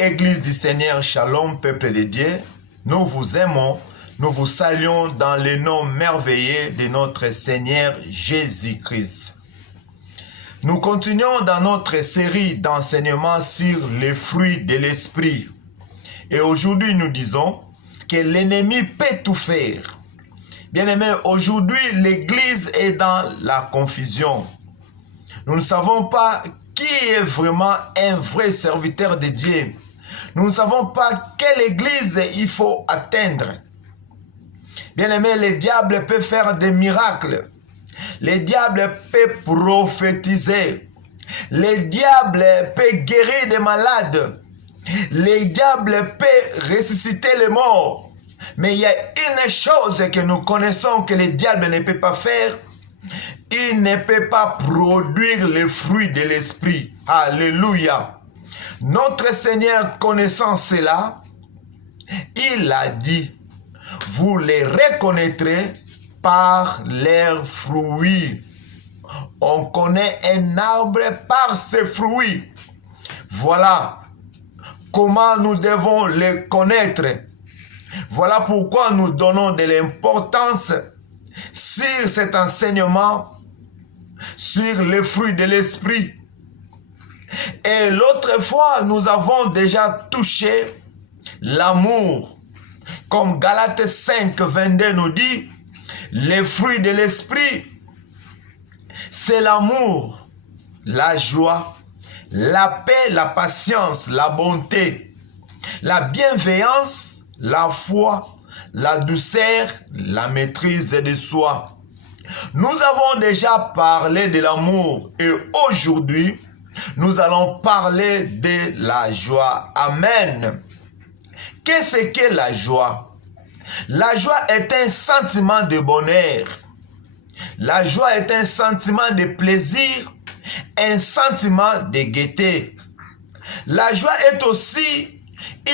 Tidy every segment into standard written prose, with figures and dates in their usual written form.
Église du Seigneur, Shalom, peuple de Dieu, nous vous aimons, nous vous saluons dans le nom merveilleux de notre Seigneur Jésus-Christ. Nous continuons dans notre série d'enseignements sur les fruits de l'esprit. Et aujourd'hui, nous disons que l'ennemi peut tout faire. Bien-aimés, aujourd'hui, l'Église est dans la confusion. Nous ne savons pas qui est vraiment un vrai serviteur de Dieu. Nous ne savons pas quelle église il faut atteindre. Bien-aimé, le diable peut faire des miracles. Le diable peut prophétiser. Le diable peut guérir des malades. Le diable peut ressusciter les morts. Mais il y a une chose que nous connaissons que le diable ne peut pas faire. Il ne peut pas produire les fruits de l'esprit. Alléluia. Notre Seigneur, connaissant cela, il a dit, vous les reconnaîtrez par leurs fruits. On connaît un arbre par ses fruits. Voilà comment nous devons les connaître. Voilà pourquoi nous donnons de l'importance sur cet enseignement, sur les fruits de l'esprit. Et l'autre fois, nous avons déjà touché l'amour. Comme Galates 5, 22 nous dit, les fruits de l'esprit, c'est l'amour, la joie, la paix, la patience, la bonté, la bienveillance, la foi, la douceur, la maîtrise de soi. Nous avons déjà parlé de l'amour et aujourd'hui, nous allons parler de la joie. Amen. Qu'est-ce que la joie? La joie est un sentiment de bonheur. La joie est un sentiment de plaisir, un sentiment de gaieté. La joie est aussi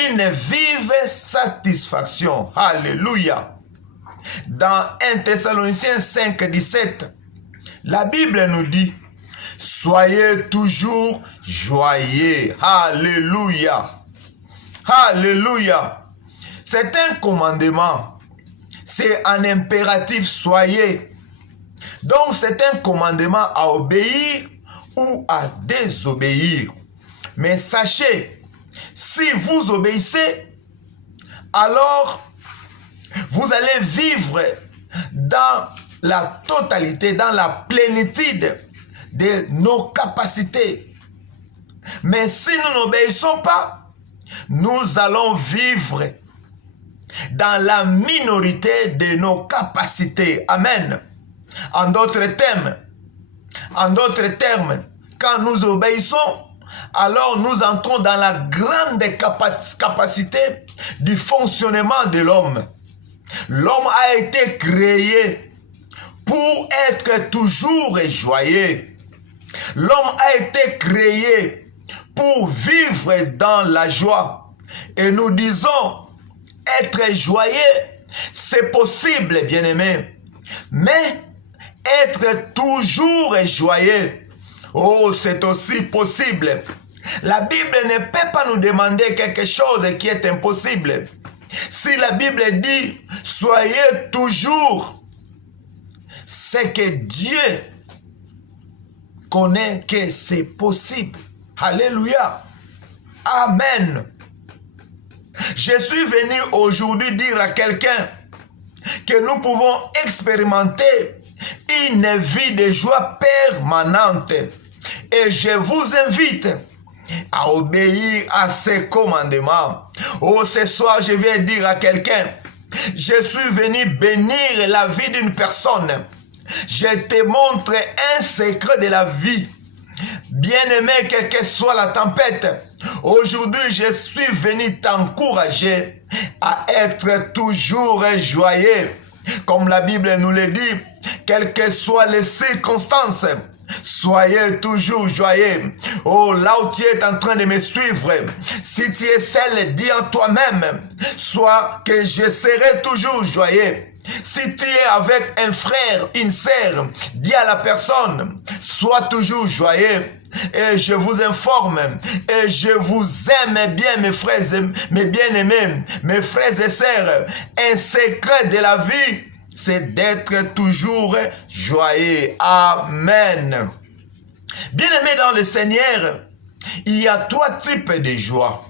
une vive satisfaction. Alléluia. Dans 1 Thessaloniciens 5, 17, la Bible nous dit, soyez toujours joyeux. Alléluia. Alléluia. C'est un commandement. C'est un impératif, soyez. Donc c'est un commandement à obéir ou à désobéir. Mais sachez, si vous obéissez, alors vous allez vivre dans la totalité, dans la plénitude de nos capacités. Mais si nous n'obéissons pas, nous allons vivre dans la minorité de nos capacités. Amen. En d'autres termes, quand nous obéissons, alors nous entrons dans la grande capacité du fonctionnement de l'homme. L'homme a été créé pour être toujours joyeux. L'homme a été créé pour vivre dans la joie. Et nous disons, être joyeux, c'est possible, bien-aimé. Mais être toujours joyeux, oh, c'est aussi possible. La Bible ne peut pas nous demander quelque chose qui est impossible. Si la Bible dit, soyez toujours, c'est que Dieu connaît que c'est possible. Alléluia. Amen. Je suis venu aujourd'hui dire à quelqu'un que nous pouvons expérimenter une vie de joie permanente. Et je vous invite à obéir à ces commandements. Oh, ce soir, je viens dire à quelqu'un, je suis venu bénir la vie d'une personne. Je te montre un secret de la vie. Bien-aimé, quelle que soit la tempête, aujourd'hui, je suis venu t'encourager à être toujours joyeux. Comme la Bible nous le dit, quelles que soient les circonstances, soyez toujours joyeux. Oh, là où tu es en train de me suivre, si tu es seul, dis en toi-même, soit que je serai toujours joyeux. Si tu es avec un frère, une sœur, dis à la personne, sois toujours joyeux. et je vous informe, et je vous aime bien, mes frères, mes bien-aimés, mes frères et sœurs. Un secret de la vie, c'est d'être toujours joyeux. Amen. Bien-aimés dans le Seigneur, il y a 3 types de joie.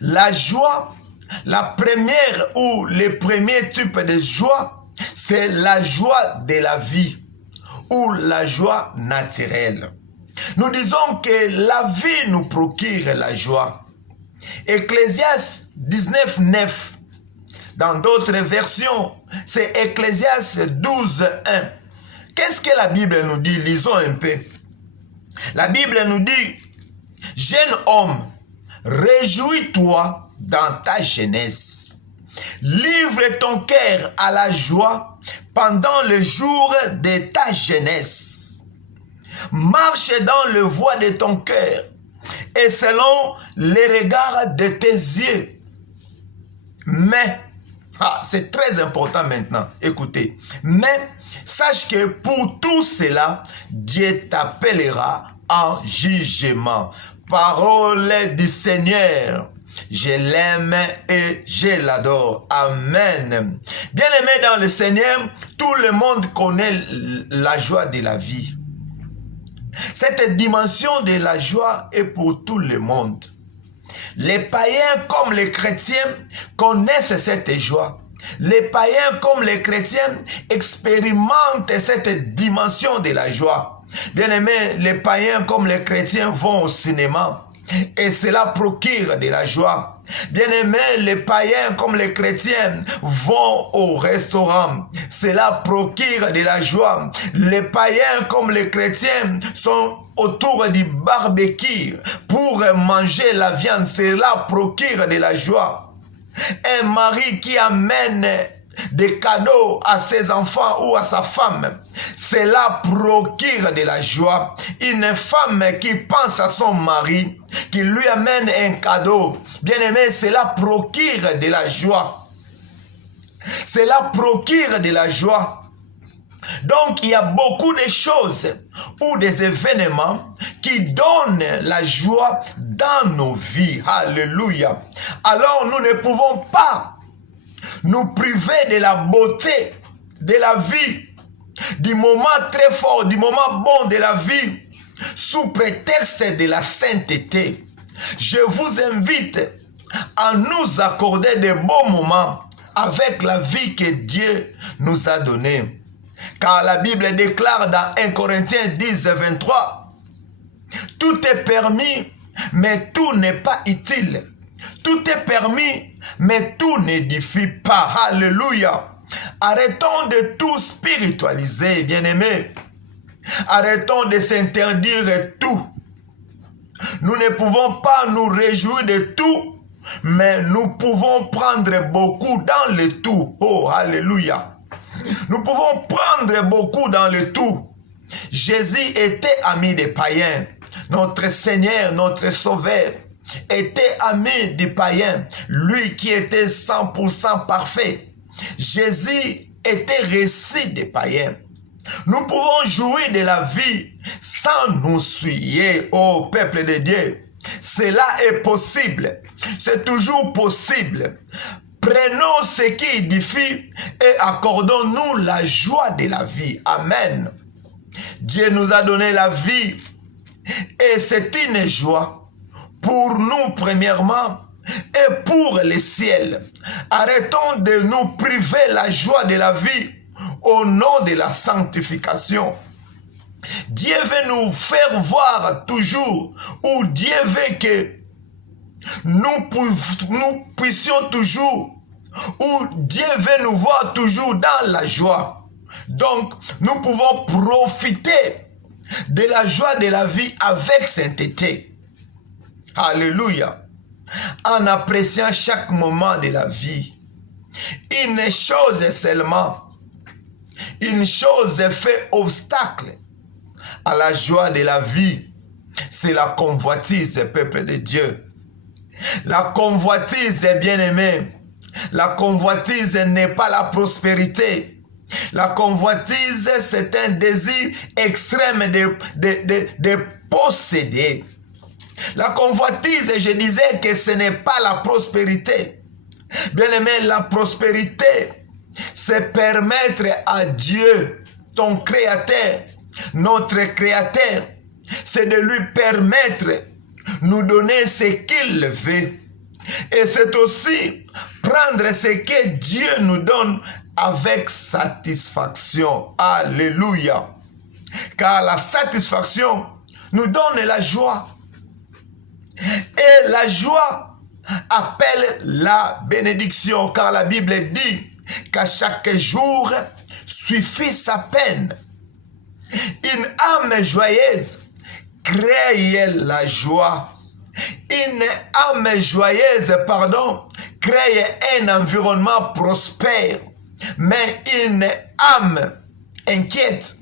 La joie, la première ou le premier type de joie, c'est la joie de la vie ou la joie naturelle. Nous disons que la vie nous procure la joie. Ecclésiaste 19, 9. Dans d'autres versions, c'est Ecclésiaste 12, 1. Qu'est-ce que la Bible nous dit? Lisons un peu. La Bible nous dit, « Jeune homme, réjouis-toi dans ta jeunesse. Livre ton cœur à la joie pendant le jour de ta jeunesse. Marche dans le voie de ton cœur et selon les regards de tes yeux. » Mais, c'est très important maintenant, écoutez. Mais, sache que pour tout cela, Dieu t'appellera en jugement. Parole du Seigneur. Je l'aime et je l'adore. Amen. Bien-aimé dans le Seigneur, tout le monde connaît la joie de la vie. Cette dimension de la joie est pour tout le monde. Les païens comme les chrétiens connaissent cette joie. Les païens comme les chrétiens expérimentent cette dimension de la joie. Bien-aimés, les païens comme les chrétiens vont au cinéma et cela procure de la joie. Bien-aimés, les païens comme les chrétiens vont au restaurant. Cela procure de la joie. Les païens comme les chrétiens sont autour du barbecue pour manger la viande. Cela procure de la joie. Un mari qui amène des cadeaux à ses enfants ou à sa femme, cela procure de la joie. Une femme qui pense à son mari, qui lui amène un cadeau, bien aimé, cela procure de la joie. Cela procure de la joie. Donc, il y a beaucoup de choses ou des événements qui donnent la joie dans nos vies. Alléluia. Alors, nous ne pouvons pas nous priver de la beauté de la vie, du moment très fort, du moment bon de la vie, sous prétexte de la sainteté. Je vous invite à nous accorder de bons moments avec la vie que Dieu nous a donnée. Car la Bible déclare dans 1 Corinthiens 10, 23, « Tout est permis, mais tout n'est pas utile. Tout est permis, mais tout n'édifie pas. » Alléluia. Arrêtons de tout spiritualiser, bien-aimés. Arrêtons de s'interdire tout. Nous ne pouvons pas nous réjouir de tout, mais nous pouvons prendre beaucoup dans le tout. Oh, alléluia. Nous pouvons prendre beaucoup dans le tout. Jésus était ami des païens. Notre Seigneur, notre Sauveur, était ami du païen. Lui qui était 100% parfait. Jésus était récit des païens. Nous pouvons jouir de la vie sans nous souiller, ô peuple de Dieu. Cela est possible. C'est toujours possible. Prenons ce qui édifie et accordons-nous la joie de la vie. Amen. Dieu nous a donné la vie et c'est une joie pour nous premièrement et pour les ciels. Arrêtons de nous priver la joie de la vie au nom de la sanctification. Dieu veut nous faire voir toujours, ou Dieu veut que nous puissions toujours, ou Dieu veut nous voir toujours dans la joie. Donc, nous pouvons profiter de la joie de la vie avec sainteté. Alléluia. En appréciant chaque moment de la vie. Une chose seulement, une chose fait obstacle à la joie de la vie, c'est la convoitise, peuple de Dieu. La convoitise, bien-aimé, la convoitise n'est pas la prospérité. La convoitise, c'est un désir extrême de posséder. La convoitise, je disais que ce n'est pas la prospérité. Bien-aimé, la prospérité, c'est permettre à Dieu, ton Créateur, notre Créateur, c'est de lui permettre nous donner ce qu'il veut. Et c'est aussi prendre ce que Dieu nous donne avec satisfaction. Alléluia. Car la satisfaction nous donne la joie. Et la joie appelle la bénédiction. Car la Bible dit qu'à chaque jour suffit sa peine. Une âme joyeuse crée la joie. Une âme joyeuse, crée un environnement prospère. Mais une âme inquiète,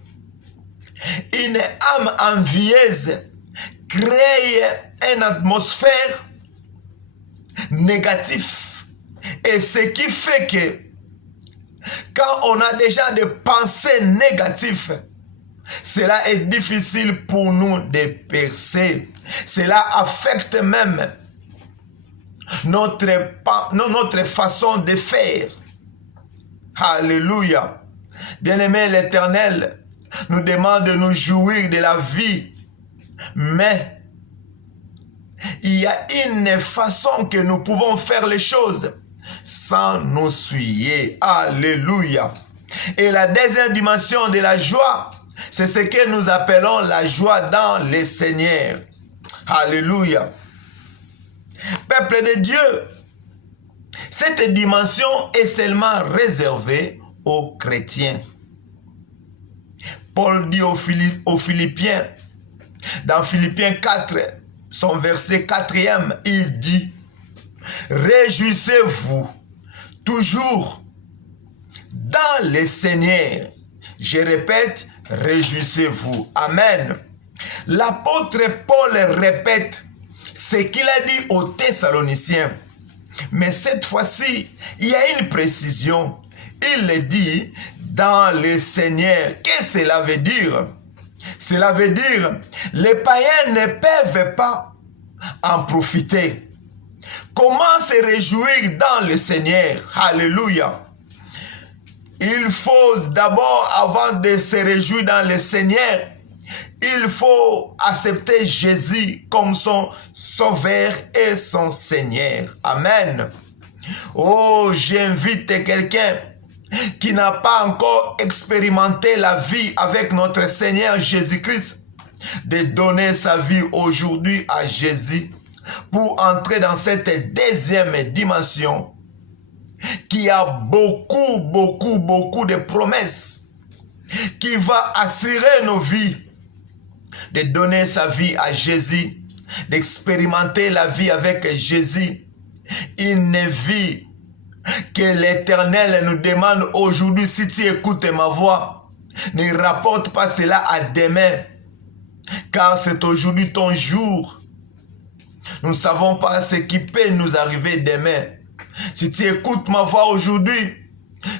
une âme envieuse crée une atmosphère négative. Et ce qui fait que quand on a déjà des pensées négatives, cela est difficile pour nous de percer. Cela affecte même notre façon de faire. Alléluia. Bien-aimé, l'Éternel nous demande de nous jouir de la vie. Mais il y a une façon que nous pouvons faire les choses sans nous souiller. Alléluia. Et la deuxième dimension de la joie, c'est ce que nous appelons la joie dans le Seigneur. Alléluia. Peuple de Dieu, cette dimension est seulement réservée aux chrétiens. Paul dit aux Philippiens, dans Philippiens 4, son verset 4e, il dit, « Réjouissez-vous toujours dans le Seigneur. » Je répète, réjouissez-vous. Amen. L'apôtre Paul répète ce qu'il a dit aux Thessaloniciens. Mais cette fois-ci, il y a une précision. Il le dit dans le Seigneur. Qu'est-ce que cela veut dire? Cela veut dire, les païens ne peuvent pas en profiter. Comment se réjouir dans le Seigneur? Alléluia. Il faut d'abord, avant de se réjouir dans le Seigneur, il faut accepter Jésus comme son Sauveur et son Seigneur. Amen. Oh, j'invite quelqu'un qui n'a pas encore expérimenté la vie avec notre Seigneur Jésus-Christ, de donner sa vie aujourd'hui à Jésus pour entrer dans cette deuxième dimension qui a beaucoup de promesses, qui va assurer nos vies, de donner sa vie à Jésus, d'expérimenter la vie avec Jésus, une vie que l'Éternel nous demande aujourd'hui. Si tu écoutes ma voix, ne rapporte pas cela à demain, car c'est aujourd'hui ton jour. Nous ne savons pas ce qui peut nous arriver demain. Si tu écoutes ma voix aujourd'hui,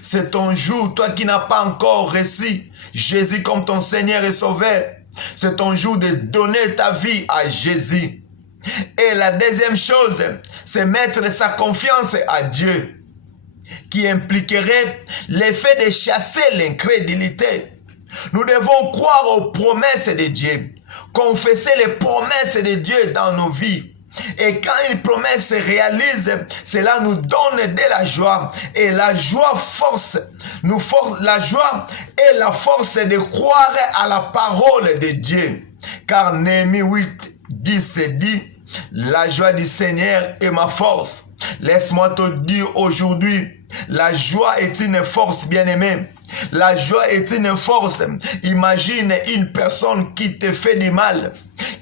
c'est ton jour. Toi qui n'as pas encore reçu Jésus comme ton Seigneur et Sauveur, c'est ton jour de donner ta vie à Jésus. Et la deuxième chose, c'est mettre sa confiance à Dieu, qui impliquerait l'effet de chasser l'incrédulité. Nous devons croire aux promesses de Dieu, confesser les promesses de Dieu dans nos vies. Et quand une promesse se réalise, cela nous donne de la joie. Et la joie la joie est la force de croire à la parole de Dieu. Car Néhémie 8, 10 dit, la joie du Seigneur est ma force. Laisse-moi te dire aujourd'hui, la joie est une force, bien-aimée. La joie est une force. Imagine une personne qui te fait du mal,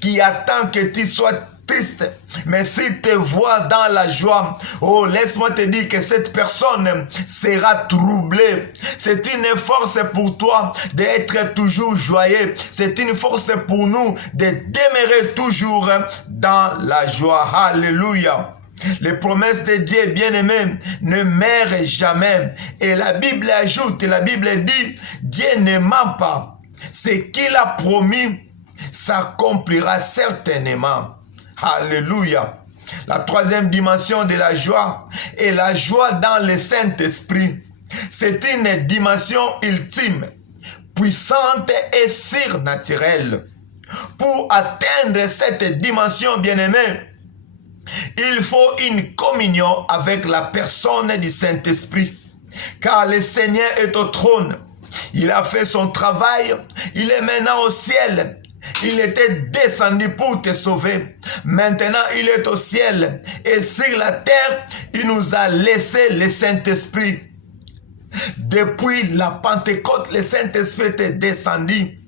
qui attend que tu sois triste, mais s'il te voit dans la joie, oh, laisse-moi te dire que cette personne sera troublée. C'est une force pour toi d'être toujours joyeux. C'est une force pour nous de demeurer toujours dans la joie. Alléluia. Les promesses de Dieu, bien-aimé, ne meurent jamais. Et la Bible ajoute, la Bible dit, Dieu ne ment pas. Ce qu'il a promis, s'accomplira certainement. Alléluia. La troisième dimension de la joie est la joie dans le Saint-Esprit. C'est une dimension ultime, puissante et surnaturelle. Pour atteindre cette dimension, bien-aimée, il faut une communion avec la personne du Saint-Esprit. Car le Seigneur est au trône. Il a fait son travail. Il est maintenant au ciel. Il était descendu pour te sauver. Maintenant, il est au ciel. Et sur la terre, il nous a laissé le Saint-Esprit. Depuis la Pentecôte, le Saint-Esprit est descendu.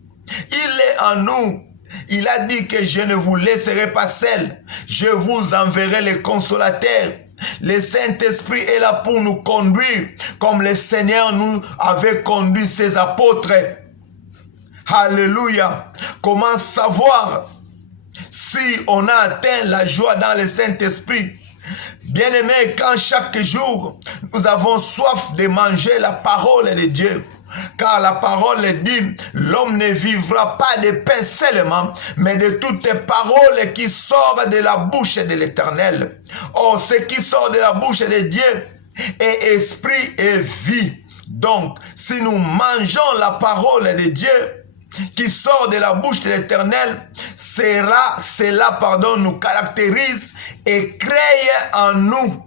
Il est en nous. Il a dit que je ne vous laisserai pas seul. Je vous enverrai le consolateur. Le Saint-Esprit est là pour nous conduire, comme le Seigneur nous avait conduit ses apôtres. Alléluia. Comment savoir si on a atteint la joie dans le Saint-Esprit? Bien-aimés, quand chaque jour, nous avons soif de manger la parole de Dieu. Car la parole dit, l'homme ne vivra pas de pain seulement, mais de toutes les paroles qui sortent de la bouche de l'Éternel. Or, ce qui sort de la bouche de Dieu est esprit et vie. Donc, si nous mangeons la parole de Dieu, qui sort de la bouche de l'Éternel, cela nous caractérise et crée en nous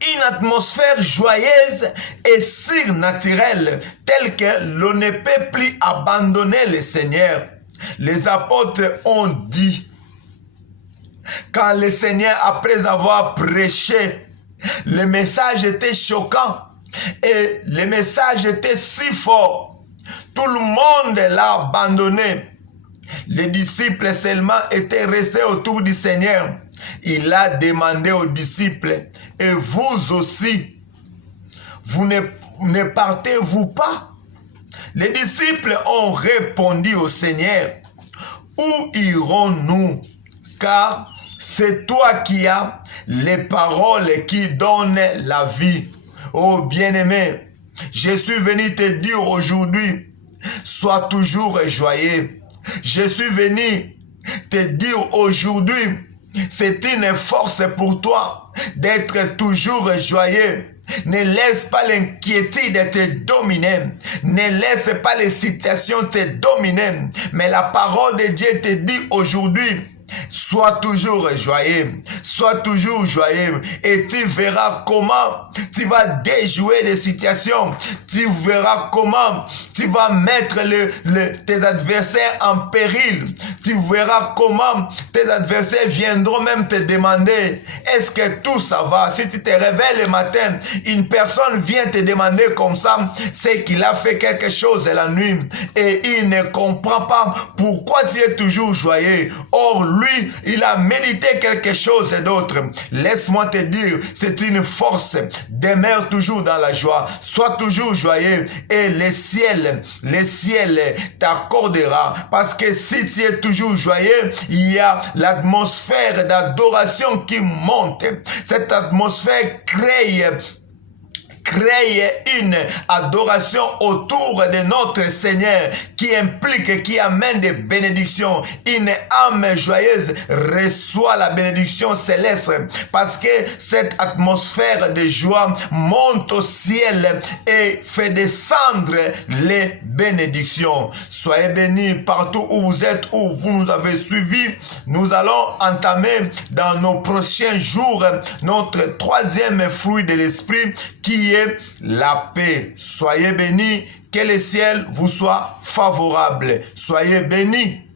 une atmosphère joyeuse et surnaturelle, telle que l'on ne peut plus abandonner le Seigneur. Les apôtres ont dit, quand le Seigneur, après avoir prêché, le message était choquant et le message était si fort, tout le monde l'a abandonné. Les disciples seulement étaient restés autour du Seigneur. Il a demandé aux disciples, et vous aussi, vous ne partez-vous pas? Les disciples ont répondu au Seigneur, où irons-nous? Car c'est toi qui as les paroles qui donnent la vie. Oh bien-aimé, je suis venu te dire aujourd'hui, sois toujours joyeux. Je suis venu te dire aujourd'hui, c'est une force pour toi d'être toujours joyeux. Ne laisse pas l'inquiétude te dominer. Ne laisse pas les situations te dominer. Mais la parole de Dieu te dit aujourd'hui, sois toujours joyeux, sois toujours joyeux et tu verras comment tu vas déjouer les situations, tu verras comment tu vas mettre tes adversaires en péril, tu verras comment tes adversaires viendront même te demander, est-ce que tout ça va? Si tu te réveilles le matin, une personne vient te demander comme ça, c'est qu'il a fait quelque chose la nuit et il ne comprend pas pourquoi tu es toujours joyeux. Or, lui, il a médité quelque chose d'autre. Laisse-moi te dire, c'est une force. Demeure toujours dans la joie. Sois toujours joyeux et le ciel t'accordera. Parce que si tu es toujours joyeux, il y a l'atmosphère d'adoration qui monte. Cette atmosphère crée une adoration autour de notre Seigneur qui implique, qui amène des bénédictions. Une âme joyeuse reçoit la bénédiction céleste parce que cette atmosphère de joie monte au ciel et fait descendre les bénédictions. Soyez bénis partout où vous êtes, où vous nous avez suivis. Nous allons entamer dans nos prochains jours notre troisième fruit de l'esprit qui est la paix. Soyez bénis, que le ciel vous soit favorable. Soyez bénis.